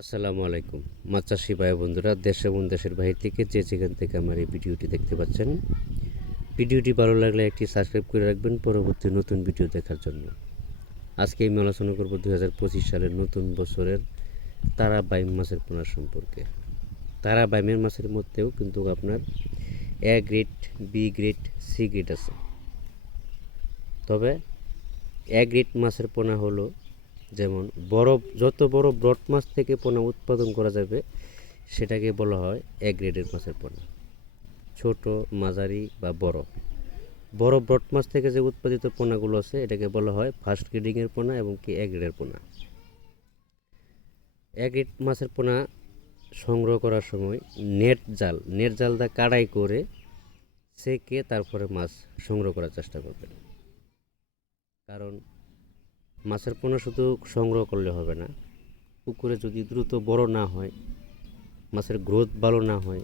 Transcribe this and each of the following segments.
আসসালামু আলাইকুম মাছ চাষি ভাই বন্ধুরা, দেশ এবং দেশের বাইরে থেকে যে যেখান থেকে আমার এই ভিডিওটি দেখতে পাচ্ছেন, ভিডিওটি ভালো লাগলে একটি সাবস্ক্রাইব করে রাখবেন পরবর্তী নতুন ভিডিও দেখার জন্য। আজকে আমি আলোচনা করব 2025 সালের নতুন বছরের তারা বাইম মাছের পোনা সম্পর্কে। তারা বাইমের মাছের মধ্যেও কিন্তু আপনার A grade, B grade, C grade আছে। তবে এ গ্রেড মাছের পোনা হলো যেমন যত বড় ব্রড মাছ থেকে পোনা উৎপাদন করা যাবে সেটাকে বলা হয় এ গ্রেডের মাছের পোনা। ছোট, মাঝারি বা বড় বড় ব্রড মাছ থেকে যে উৎপাদিত পোনাগুলো আছে এটাকে বলা হয় ফার্স্ট গ্রেডিংয়ের পোনা এবং কি এ গ্রেডের পোনা। এ গ্রেড মাছের পোনা সংগ্রহ করার সময় নেট জাল দা কাড়াই করে সেকে তারপরে মাছ সংগ্রহ করার চেষ্টা করবেন। কারণ মাছের পোনা শুধু সংগ্রহ করলে হবে না, পুকুরে যদি দ্রুত বড় না হয়, মাছের গ্রোথ ভালো না হয়,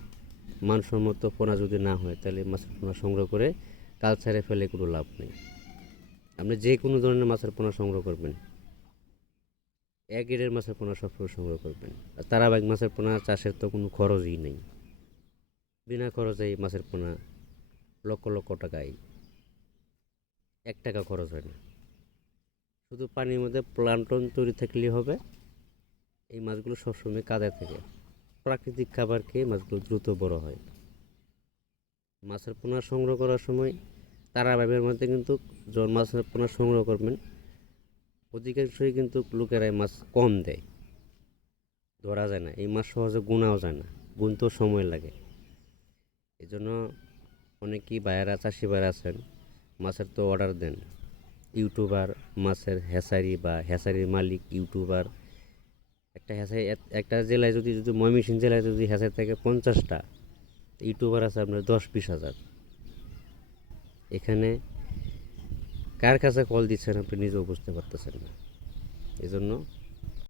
মানসম্মত পোনা যদি না হয়, তাহলে মাছের পোনা সংগ্রহ করে কালচারে ফেলে কোনো লাভ নেই। আপনি যে কোনো ধরনের মাছের পোনা সংগ্রহ করবেন, এক গ্রেডের মাছের পোনা সবসময় সংগ্রহ করবেন। আর তারাবাইক মাছের পোনা চাষের তো কোনো খরচই নেই, বিনা খরচেই মাছের পোনা লক্ষ লক্ষ টাকায়, 1 টাকা খরচ হয় না। শুধু পানির মধ্যে প্লান্টন তৈরি থাকলেই হবে। এই মাছগুলো সবসময় কাঁদে থাকে, প্রাকৃতিক খাবার খেয়ে মাছগুলো দ্রুত বড় হয়। মাছের পোনা সংগ্রহ করার সময় তারা ভাবের মধ্যে কিন্তু যখন মাছের পোনা সংগ্রহ করবেন, অধিকাংশই কিন্তু লোকেরাই মাছ কম দেয়, ধরা যায় না। এই মাছ সহজে গুনাও যায় না, গুনতেও সময় লাগে। এই জন্য অনেকেই ভাইয়েরা, চাষি ভাইয়েরা আছেন, মাছের তো অর্ডার দেন। ইউটিউবার, মাছের হ্যাচারি বা হ্যাচারির মালিক ইউটিউবার, একটা হ্যাচারি একটা জেলায় যদি যদি ময়মনসিংহ জেলায় যদি হ্যাচারি থাকে 50টা, ইউটিউবার আছে আপনার 10-20 হাজার। এখানে কার কাছে কল দিচ্ছেন আপনি নিজেও বুঝতে পারতেছেন না। এই জন্য